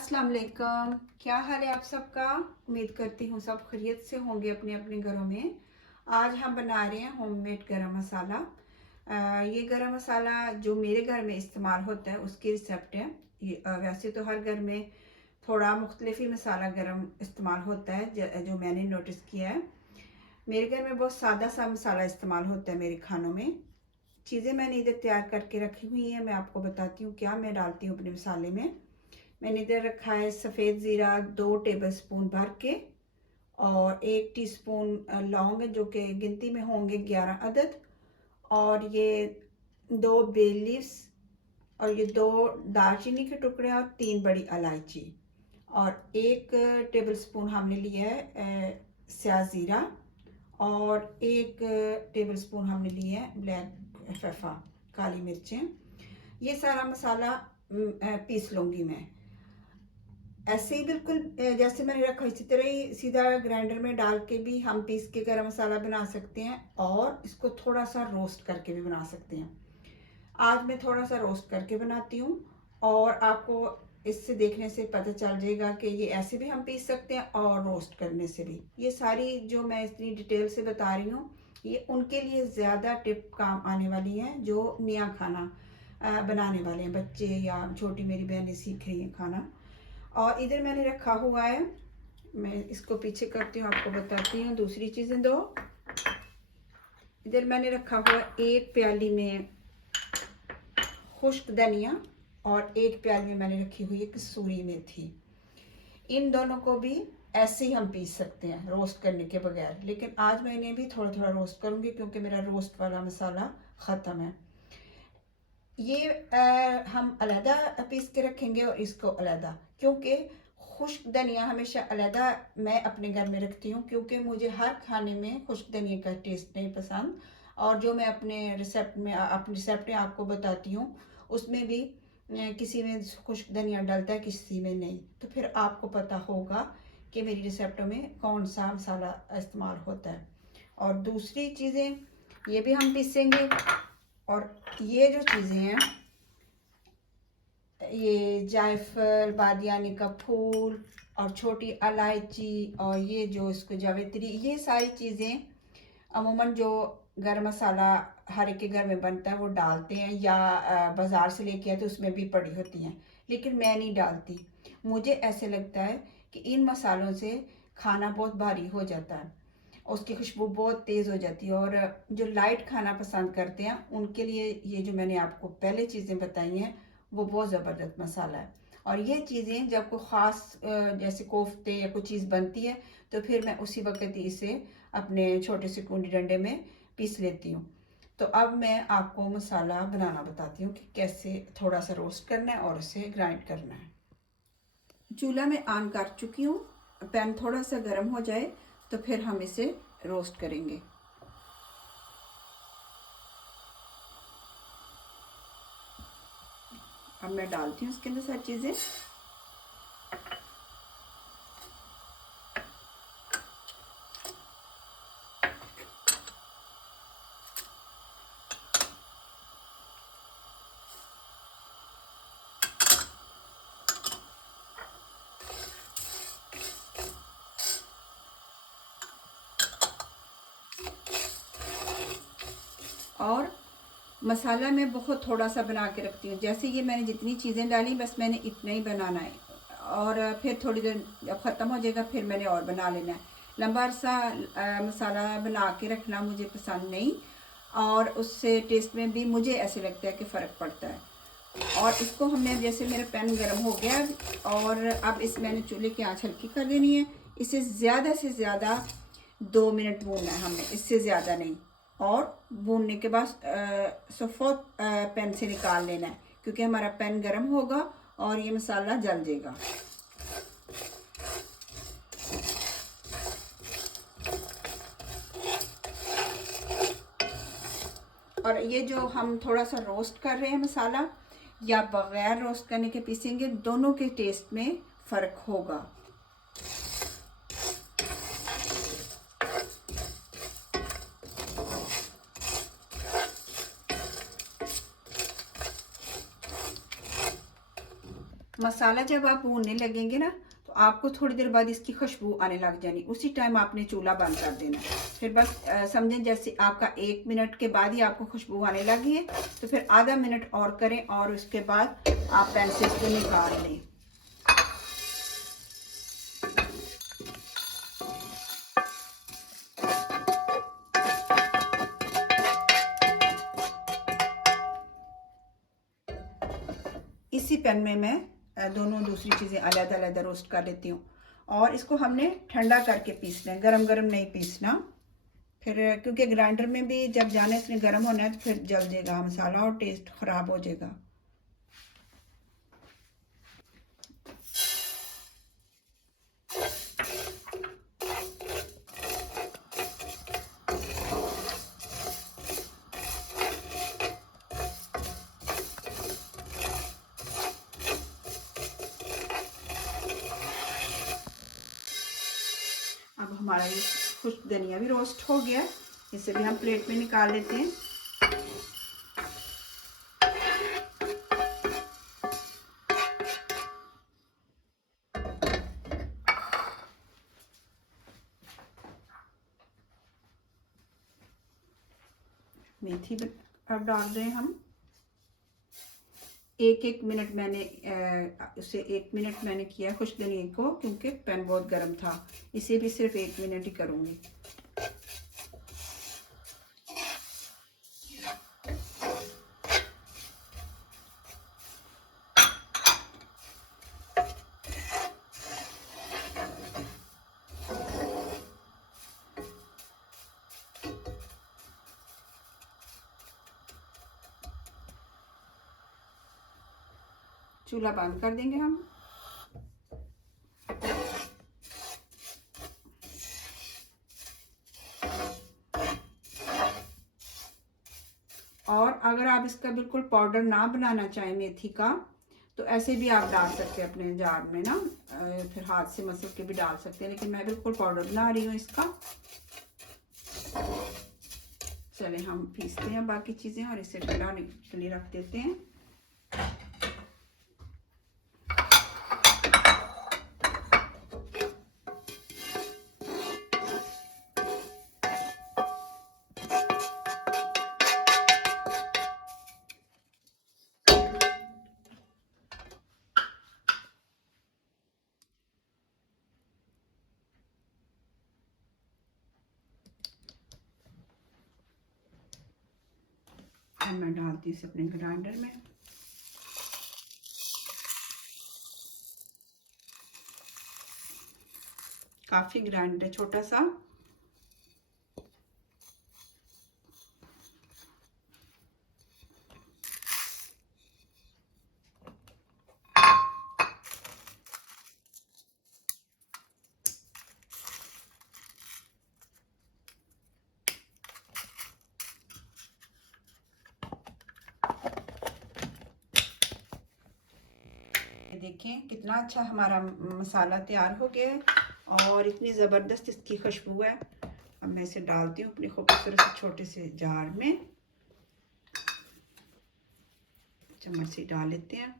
अस्सलाम वालेकुम। क्या हाल है आप सबका। उम्मीद करती हूँ सब खैरियत से होंगे अपने अपने घरों में। आज हम बना रहे हैं होममेड गरम मसाला। ये गरम मसाला जो मेरे घर में इस्तेमाल होता है उसकी रिसेप्ट है। वैसे तो हर घर में थोड़ा मुख्तलिफ ही मसाला गरम इस्तेमाल होता है जो मैंने नोटिस किया है। मेरे घर में बहुत सादा सा मसाला इस्तेमाल होता है मेरे खानों में। चीज़ें मैंने इधर तैयार करके रखी हुई हैं, मैं आपको बताती हूँ क्या मैं डालती हूँ अपने मसाले में। मैंने इधर रखा है सफ़ेद ज़ीरा 2 टेबलस्पून भर के, और 1 टीस्पून लौंग जो कि गिनती में होंगे 11 अदद, और ये 2 बे लीव्स, और ये 2 दालचीनी के टुकड़े और 3 बड़ी इलायची, और 1 टेबलस्पून हमने लिया है स्याह ज़ीरा, और 1 टेबलस्पून हमने लिया है ब्लैक पेपर काली मिर्चें। ये सारा मसाला पीस लूँगी मैं ऐसे ही बिल्कुल जैसे मैंने रखा इसी तरह ही सीधा ग्राइंडर में डाल के भी हम पीस के गरम मसाला बना सकते हैं, और इसको थोड़ा सा रोस्ट करके भी बना सकते हैं। आज मैं थोड़ा सा रोस्ट करके बनाती हूँ, और आपको इससे देखने से पता चल जाएगा कि ये ऐसे भी हम पीस सकते हैं और रोस्ट करने से भी। ये सारी जो मैं इतनी डिटेल से बता रही हूँ ये उनके लिए ज़्यादा टिप काम आने वाली हैं जो नया खाना बनाने वाले हैं, बच्चे या छोटी मेरी बहनें सीख रही हैं खाना। और इधर मैंने रखा हुआ है, मैं इसको पीछे करती हूँ आपको बताती हूँ दूसरी चीज़ें दो। इधर मैंने रखा हुआ 1 प्याली में खुश्क धनिया, और 1 प्याली में मैंने रखी हुई है कसूरी मेथी। इन दोनों को भी ऐसे ही हम पीस सकते हैं रोस्ट करने के बगैर, लेकिन आज मैं इन्हें भी थोड़ा थोड़ा रोस्ट करूँगी क्योंकि मेरा रोस्ट वाला मसाला ख़त्म है। ये हम अलहदा पीस के रखेंगे और इसको अलहदा, क्योंकि खुश्क धनिया हमेशा अलहदा मैं अपने घर में रखती हूँ, क्योंकि मुझे हर खाने में खुश्क धनिया का टेस्ट नहीं पसंद। और जो मैं अपने रिसेप्ट आपको बताती हूँ उसमें भी किसी में खुश्क धनिया डलता है किसी में नहीं, तो फिर आपको पता होगा कि मेरी रिसेप्टों में कौन सा मसाला इस्तेमाल होता है। और दूसरी चीज़ें ये भी हम पीसेंगे, और ये जो चीज़ें हैं ये जायफल, बादियानी का फूल और छोटी इलायची, और ये जो इसको जावित्री, ये सारी चीज़ें अमूमन जो गरम मसाला हर एक के घर में बनता है वो डालते हैं, या बाज़ार से लेके आए तो उसमें भी पड़ी होती हैं, लेकिन मैं नहीं डालती। मुझे ऐसे लगता है कि इन मसालों से खाना बहुत भारी हो जाता है, उसकी खुशबू बहुत तेज़ हो जाती है, और जो लाइट खाना पसंद करते हैं उनके लिए ये जो मैंने आपको पहले चीज़ें बताई हैं वो बहुत ज़बरदस्त मसाला है। और ये चीज़ें जब कोई ख़ास जैसे कोफ्ते या कोई चीज़ बनती है तो फिर मैं उसी वक्त ही इसे अपने छोटे से कूंडी डंडे में पीस लेती हूँ। तो अब मैं आपको मसाला बनाना बताती हूँ कि कैसे थोड़ा सा रोस्ट करना है और उसे ग्राइंड करना है। चूल्हा में ऑन कर चुकी हूँ, पैन थोड़ा सा गर्म हो जाए तो फिर हम इसे रोस्ट करेंगे। अब मैं डालती हूँ इसके अंदर सारी चीज़ें। और मसाला मैं बहुत थोड़ा सा बना के रखती हूँ, जैसे ये मैंने जितनी चीज़ें डाली बस मैंने इतना ही बनाना है, और फिर थोड़ी देर जब ख़त्म हो जाएगा फिर मैंने और बना लेना है। लंबा अरसा मसाला बना के रखना मुझे पसंद नहीं, और उससे टेस्ट में भी मुझे ऐसे लगता है कि फ़र्क पड़ता है। और इसको हमने, जैसे मेरा पैन गर्म हो गया और अब इस मैंने चूल्हे की आंच हल्की कर देनी है। इसे ज़्यादा से ज़्यादा 2 मिनट भूनना है हमने, इससे ज़्यादा नहीं। और भूनने के बाद सफ़ो पैन से निकाल लेना है, क्योंकि हमारा पैन गर्म होगा और ये मसाला जल जाएगा। और ये जो हम थोड़ा सा रोस्ट कर रहे हैं मसाला, या बगैर रोस्ट करने के पीसेंगे, दोनों के टेस्ट में फ़र्क होगा। मसाला जब आप भूनने लगेंगे ना, तो आपको थोड़ी देर बाद इसकी खुशबू आने लग जानी। उसी टाइम आपने चूल्हा बंद कर देना। फिर बस समझें जैसे आपका 1 मिनट के बाद ही आपको खुशबू आने लगी है, तो फिर आधा मिनट और करें और उसके बाद आप पैन से इसको निकाल लें। इसी पैन में मैं दोनों दूसरी चीज़ें अलग अलग रोस्ट कर लेती हूँ। और इसको हमने ठंडा करके पीसना है, गरम गरम नहीं पीसना। फिर क्योंकि ग्राइंडर में भी जब जाने इसने गर्म होना है तो फिर जल जाएगा मसाला और टेस्ट ख़राब हो जाएगा। अब हमारा ये खुश्क धनिया भी रोस्ट हो गया, इसे भी हम प्लेट में निकाल लेते हैं। मेथी अब डाल रहे हैं हम। एक मिनट मैंने उसे 1 मिनट मैंने किया खुश्क धनिया को, क्योंकि पैन बहुत गर्म था। इसे भी सिर्फ 1 मिनट ही करूँगी। चूल्हा बंद कर देंगे हम। और अगर आप इसका बिल्कुल पाउडर ना बनाना चाहें मेथी का, तो ऐसे भी आप डाल सकते हैं अपने जार में ना, फिर हाथ से मसल के भी डाल सकते हैं, लेकिन मैं बिल्कुल पाउडर बना रही हूँ इसका। चले हम पीसते हैं बाकी चीज़ें और इसे ठंडा के लिए रख देते हैं। मैं डालती हूँ इसे अपने ग्राइंडर में। काफ़ी ग्राइंडर है, छोटा सा। देखें कितना अच्छा हमारा मसाला तैयार हो गया है और इतनी ज़बरदस्त इसकी खुशबू है। अब मैं इसे डालती हूँ अपने खूबसूरत से छोटे से जार में। चम्मच से डाल लेते हैं।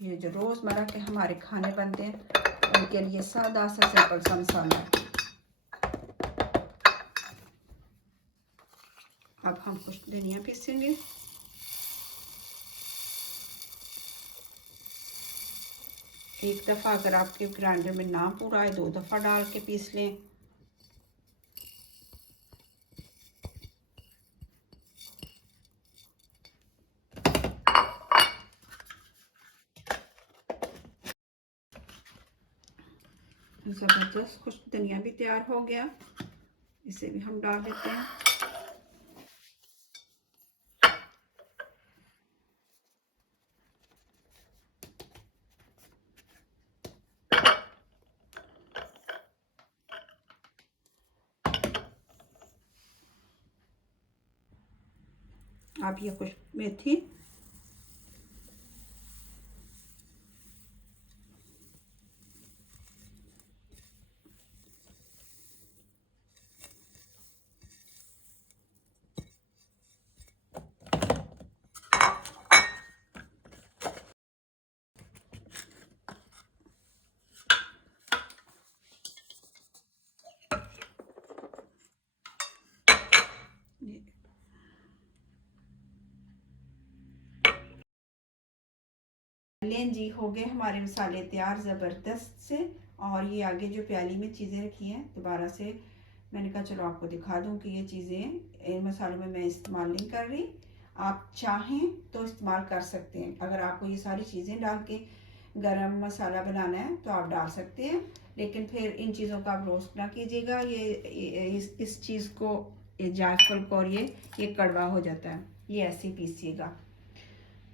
ये जो रोज़मर्रा के हमारे खाने बनते हैं, उनके लिए सादा सा सिंपल सा मसाला है। अब हम कुछ धनिया पीसेंगे। एक दफ़ा अगर आपके ग्राइंडर में ना पूरा है, 2 दफ़ा डाल के पीस लें। ज़बरदस्त खुश्क धनिया भी तैयार हो गया, इसे भी हम डाल देते हैं। अब ये कुछ मेथी, लें जी, हो गए हमारे मसाले तैयार ज़बरदस्त से। और ये आगे जो प्याली में चीज़ें रखी हैं दोबारा से मैंने कहा चलो आपको दिखा दूं कि ये चीज़ें इन मसालों में मैं इस्तेमाल नहीं कर रही। आप चाहें तो इस्तेमाल कर सकते हैं। अगर आपको ये सारी चीज़ें डाल के गरम मसाला बनाना है तो आप डाल सकते हैं, लेकिन फिर इन चीज़ों का आप रोस्ट ना कीजिएगा। इस चीज़ को, ये जायफल को, और ये कड़वा हो जाता है, ये ऐसे ही पीसिएगा।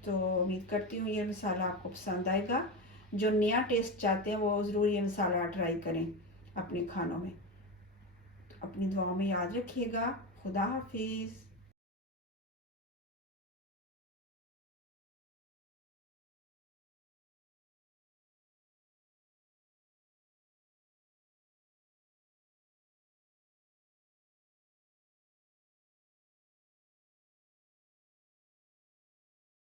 तो उम्मीद करती हूँ ये मसाला आपको पसंद आएगा। जो नया टेस्ट चाहते हैं वो ज़रूर ये मसाला ट्राई करें अपने खानों में। तो अपनी दुआओं में याद रखिएगा। खुदा हाफिज़।